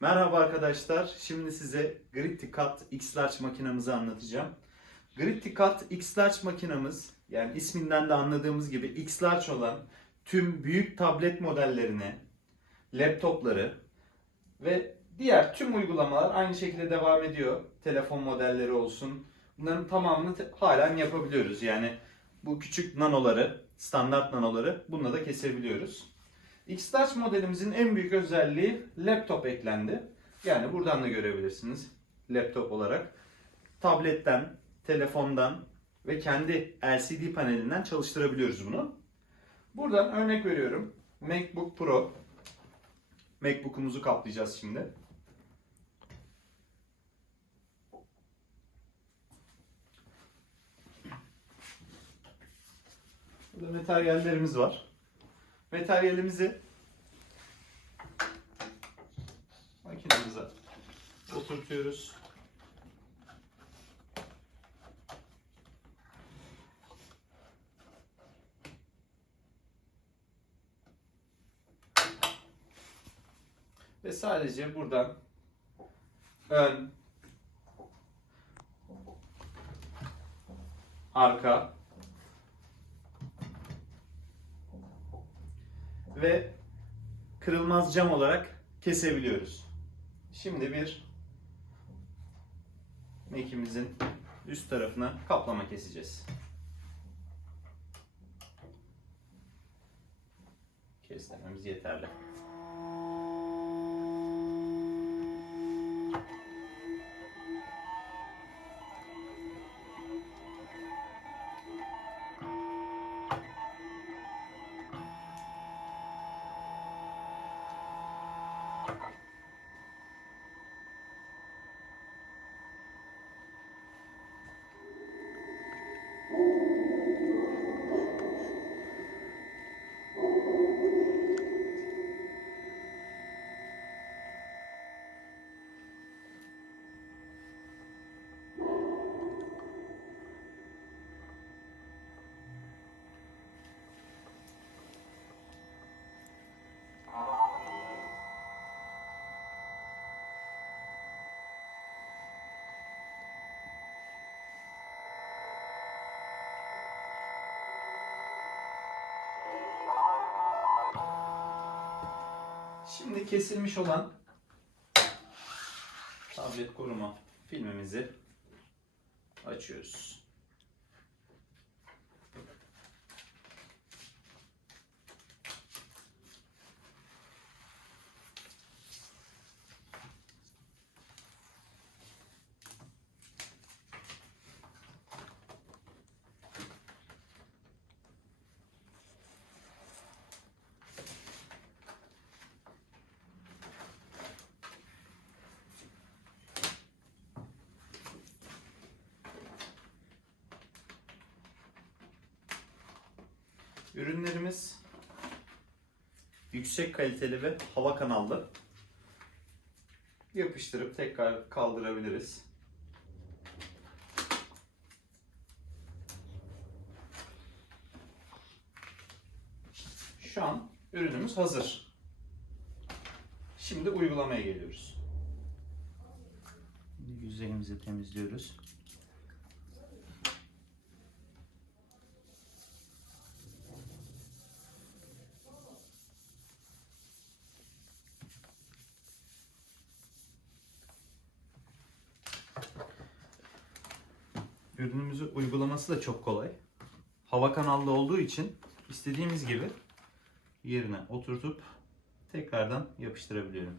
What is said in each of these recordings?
Merhaba arkadaşlar. Şimdi size Gritticat X-Large makinamızı anlatacağım. Gritticat X-Large makinamız yani isminden de anladığımız gibi X-Large olan tüm büyük tablet modellerine, laptopları ve diğer tüm uygulamalar aynı şekilde devam ediyor. Telefon modelleri olsun. Bunların tamamını halen yapabiliyoruz. Yani bu küçük nanoları, standart nanoları bununla da kesebiliyoruz. X-Large modelimizin en büyük özelliği laptop eklendi. Yani buradan da görebilirsiniz laptop olarak. Tabletten, telefondan ve kendi LCD panelinden çalıştırabiliyoruz bunu. Buradan örnek veriyorum. MacBook Pro. MacBook'umuzu kaplayacağız şimdi. Burada materyallerimiz var. Materyalimizi makinemize oturtuyoruz. Ve sadece buradan ön, arka ve kırılmaz cam olarak kesebiliyoruz. Şimdi bir Mac'imizin üst tarafına kaplama keseceğiz. Keslememiz yeterli. Şimdi kesilmiş olan tablet koruma filmimizi açıyoruz. Ürünlerimiz yüksek kaliteli ve hava kanallı. Yapıştırıp tekrar kaldırabiliriz. Şu an ürünümüz hazır. Şimdi uygulamaya geliyoruz. Yüzeyimizi temizliyoruz. Ürünümüzü uygulaması da çok kolay. Hava kanallı olduğu için istediğimiz gibi yerine oturtup tekrardan yapıştırabiliyorum.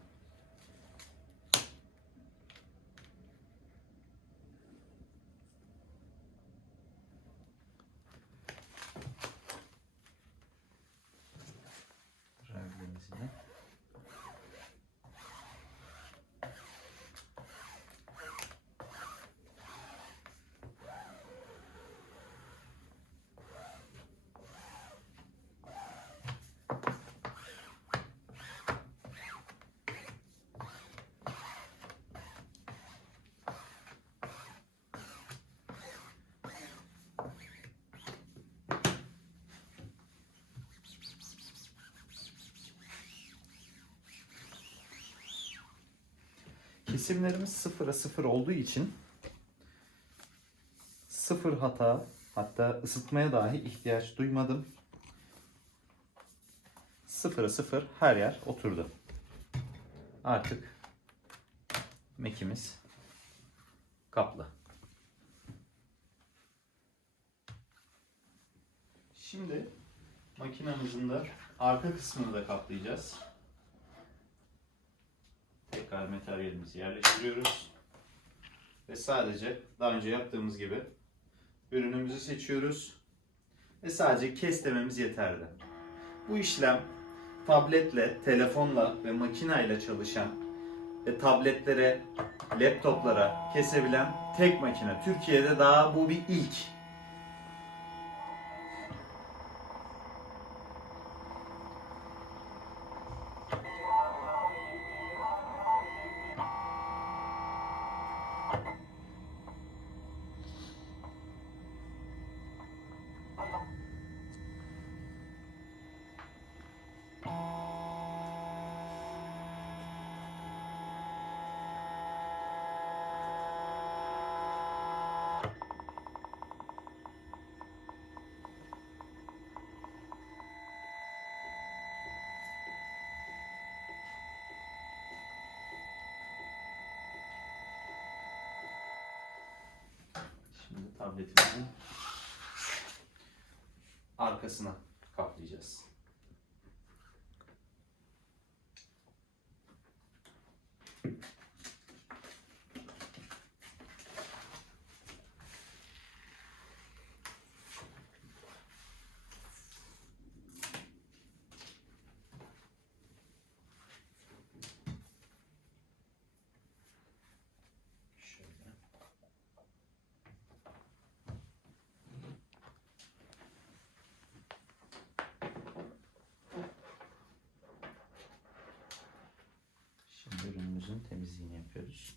Revlerimizi de Kesimlerimiz sıfıra sıfır olduğu için sıfır hata hatta ısıtmaya dahi ihtiyaç duymadım. Sıfıra sıfır her yer oturdu. Artık mekimiz kaplı. Şimdi makinamızın da arka kısmını da kaplayacağız. Tekrar materyalimizi yerleştiriyoruz. Ve sadece daha önce yaptığımız gibi ürünümüzü seçiyoruz. Ve sadece kes dememiz yeterli. Bu işlem tabletle, telefonla ve makineyle çalışan ve tabletlere, laptoplara kesebilen tek makine. Türkiye'de daha bu bir ilk. Tabletimizin arkasına kaplayacağız. temiz iğne yapıyoruz.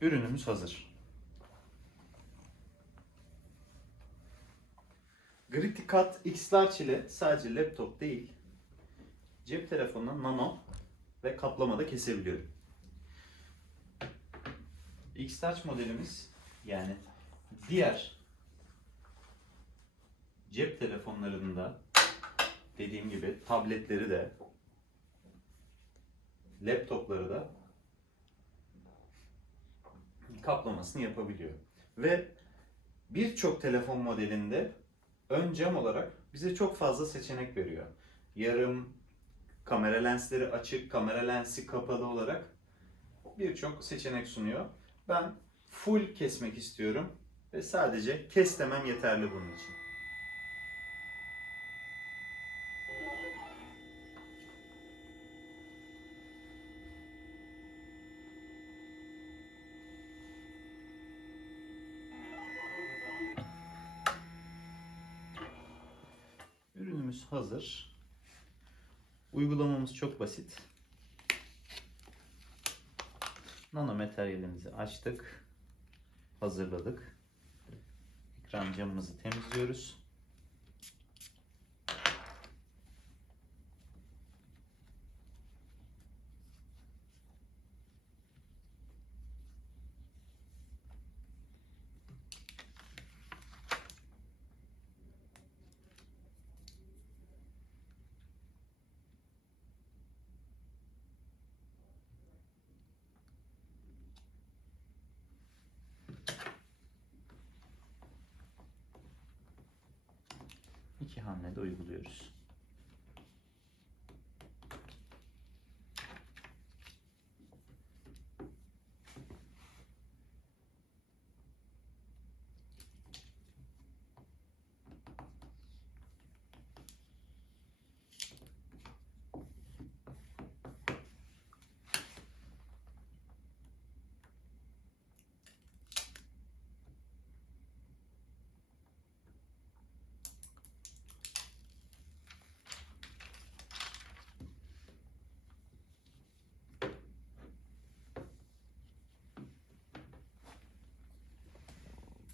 Ürünümüz hazır. Griticat X-Large ile sadece laptop değil, cep telefonuna nano ve kaplamada kesebiliyorum. X-Large modelimiz yani diğer cep telefonlarında dediğim gibi tabletleri de laptopları da kaplamasını yapabiliyor. Ve birçok telefon modelinde ön cam olarak bize çok fazla seçenek veriyor. Yarım, kamera lensleri açık, kamera lensi kapalı olarak birçok seçenek sunuyor. Ben full kesmek istiyorum ve sadece kes demem yeterli bunun için. Ürünümüz hazır. Uygulamamız çok basit. Nano materyalimizi açtık. Hazırladık. Ekran camımızı temizliyoruz. Hamlede uyguluyoruz.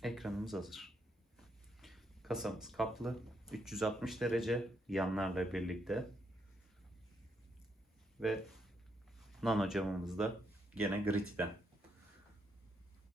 Ekranımız hazır. Kasamız kaplı. 360 derece yanlarla birlikte. Ve nano camımız da gene Gritty'den.